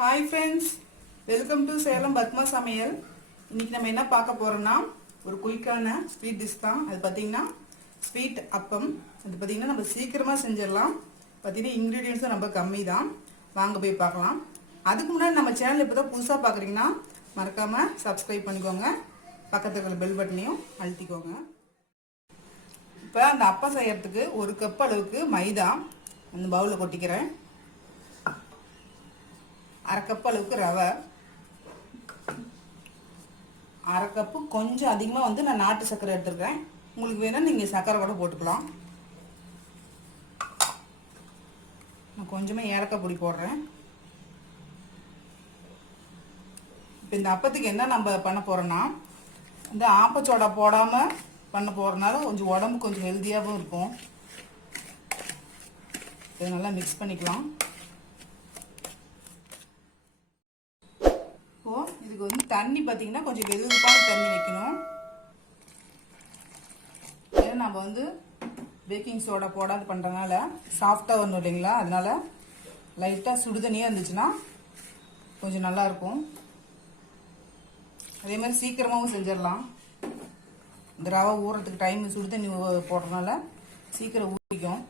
Hi friends, welcome to Salem Padma சமையல். இன்னைக்கு நம்ம என்ன பார்க்க போறோம்னா ஒரு குயிக்கான ஸ்வீட் டிஷ் தான். அது பார்த்தீங்கன்னா ஸ்வீட் அப்பம். அது பார்த்தீங்கன்னா நம்ம சீக்கிரமாக செஞ்சிடலாம். பார்த்தீங்கன்னா இன்க்ரீடியன்ஸும் ரொம்ப கம்மி தான். வாங்க போய் பார்க்கலாம். அதுக்கு முன்னாடி நம்ம சேனல் இப்போ தான் புதுசாக பார்க்குறீங்கன்னா மறக்காமல் சப்ஸ்கிரைப் பண்ணிக்கோங்க. பக்கத்தில் இருக்கிற பெல் பட்டனையும் அழுத்திக்கோங்க. இப்போ அந்த அப்பம் செய்யறதுக்கு ஒரு கப் அளவுக்கு மைதா அந்த பவுலில் கொட்டிக்கிறேன். அரை கப் அளவுக்கு ரவை, அரை கப்பு கொஞ்சம் அதிகமாக நான் நாட்டு சர்க்கரை எடுத்துருக்கேன். உங்களுக்கு வேணால் நீங்கள் சர்க்கரை கூட போட்டுக்கலாம். நான் கொஞ்சமாக ஏலக்காய் பொடி போடுறேன். இப்போ இந்த அப்பத்துக்கு என்ன நம்ம பண்ண போகிறோன்னா, இந்த ஆப்பச்சோடா போடாமல் பண்ண போகிறதுனால கொஞ்சம் உடம்பு கொஞ்சம் ஹெல்த்தியாகவும் இருக்கும். இதை நல்லா மிக்ஸ் பண்ணிக்கலாம். இதுக்கு தண்ணி பார்த்தீங்கன்னா கொஞ்சம் வெதுவெதுப்பான தண்ணி வைக்கணும். ஏன்னா நம்ம பேக்கிங் சோடா போடாது பண்ணுறதுனால சாஃப்டாக வரணும் இல்லைங்களா, அதனால லைட்டாக சுடுதண்ணியாக இருந்துச்சுன்னா கொஞ்சம் நல்லாயிருக்கும். அதே மாதிரி சீக்கிரமாகவும் செஞ்சிடலாம். இந்த ரவை ஊறத்துக்கு டைம் சுடுதண்ணி போடுறதுனால சீக்கிரம் ஊறிக்கும்.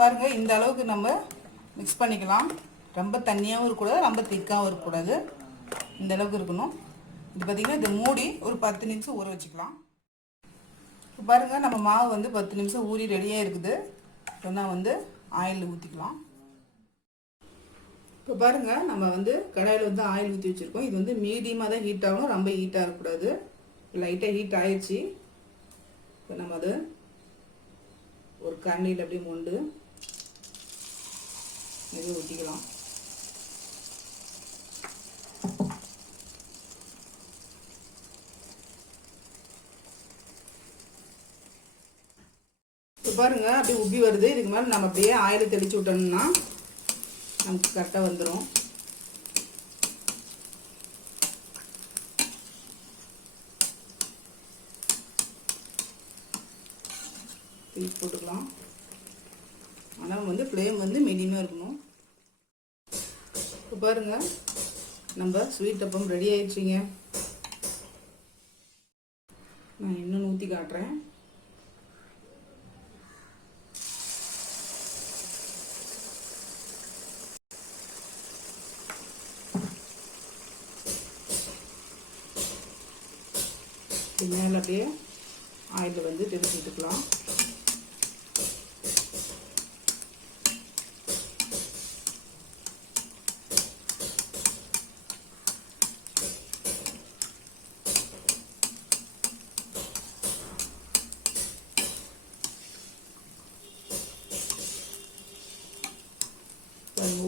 பாருங்க, இந்த அளவுக்கு நம்ம மிக்ஸ் பண்ணிக்கலாம். ரொம்ப தண்ணியாகவும் இருக்கக்கூடாது, ரொம்ப திக்காகவும் இருக்கக்கூடாது. இந்த அளவுக்கு இருக்கணும். இது பார்த்தீங்கன்னா இதை மூடி ஒரு 10 நிமிஷம் ஊற வச்சுக்கலாம். இப்போ பாருங்கள், நம்ம மாவு 10 நிமிஷம் ஊறி ரெடியாக இருக்குது. சொன்னால் ஆயில் ஊற்றிக்கலாம். இப்போ பாருங்கள், நம்ம கடாயில் ஆயில் ஊற்றி வச்சுருக்கோம். இது மீடியமாக தான் ஹீட் ஆகணும், ரொம்ப ஹீட்டாக இருக்கக்கூடாது. லைட்டாக ஹீட் ஆயிடுச்சு. இப்போ நம்ம அதை ஒரு கண்ணியில் அப்படியே மொண்டு நிறைய ஊற்றிக்கலாம். இப்போ பாருங்க, அப்படியே உப்பி வருது. இதுக்கு மேலே நம்ம அப்படியே ஆயில் தெளிச்சு விட்டோம்னா நமக்கு கரெக்டாக வந்துடும். போட்டுக்கலாம். ஆனால் ஃப்ளேம் மீடியமாக இருக்கணும். இப்போ பாருங்க, நம்ம ஸ்வீட் அப்பம் ரெடி ஆயிடுச்சுங்க. நான் இன்னும் ஊற்றி காட்டுறேன். மேலே அப்படியே ஆயில் தெளிச்சு விட்டுக்கலாம்.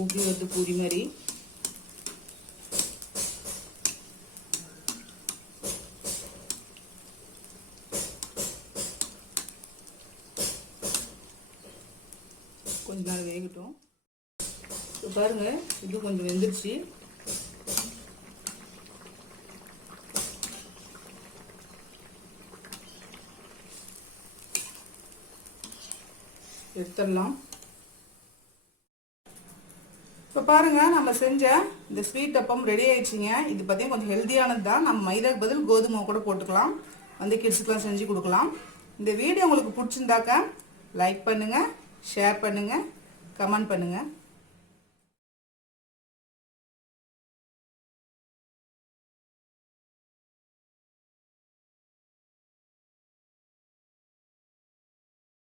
ஊற்றி பூரி மாதிரி கொஞ்ச நேரம் வேகட்டும். இப்போ பாருங்க, இது கொஞ்சம் வெந்துருச்சு. எடுத்துடலாம். இப்போ பாருங்க, நம்ம செஞ்ச இந்த ஸ்வீட் அப்பம் ரெடி ஆயிடுச்சுங்க. இது பார்த்தீங்கன்னா கொஞ்சம் ஹெல்த்தியானது தான். நம்ம மைதாக்கு பதில் கோதுமை கூட போட்டுக்கலாம். கிட்ஸுக்கெலாம் செஞ்சு கொடுக்கலாம். இந்த வீடியோ உங்களுக்கு பிடிச்சிருந்தாக்கா லைக் பண்ணுங்கள், ஷேர் பண்ணுங்கள், கமெண்ட் பண்ணுங்கள்.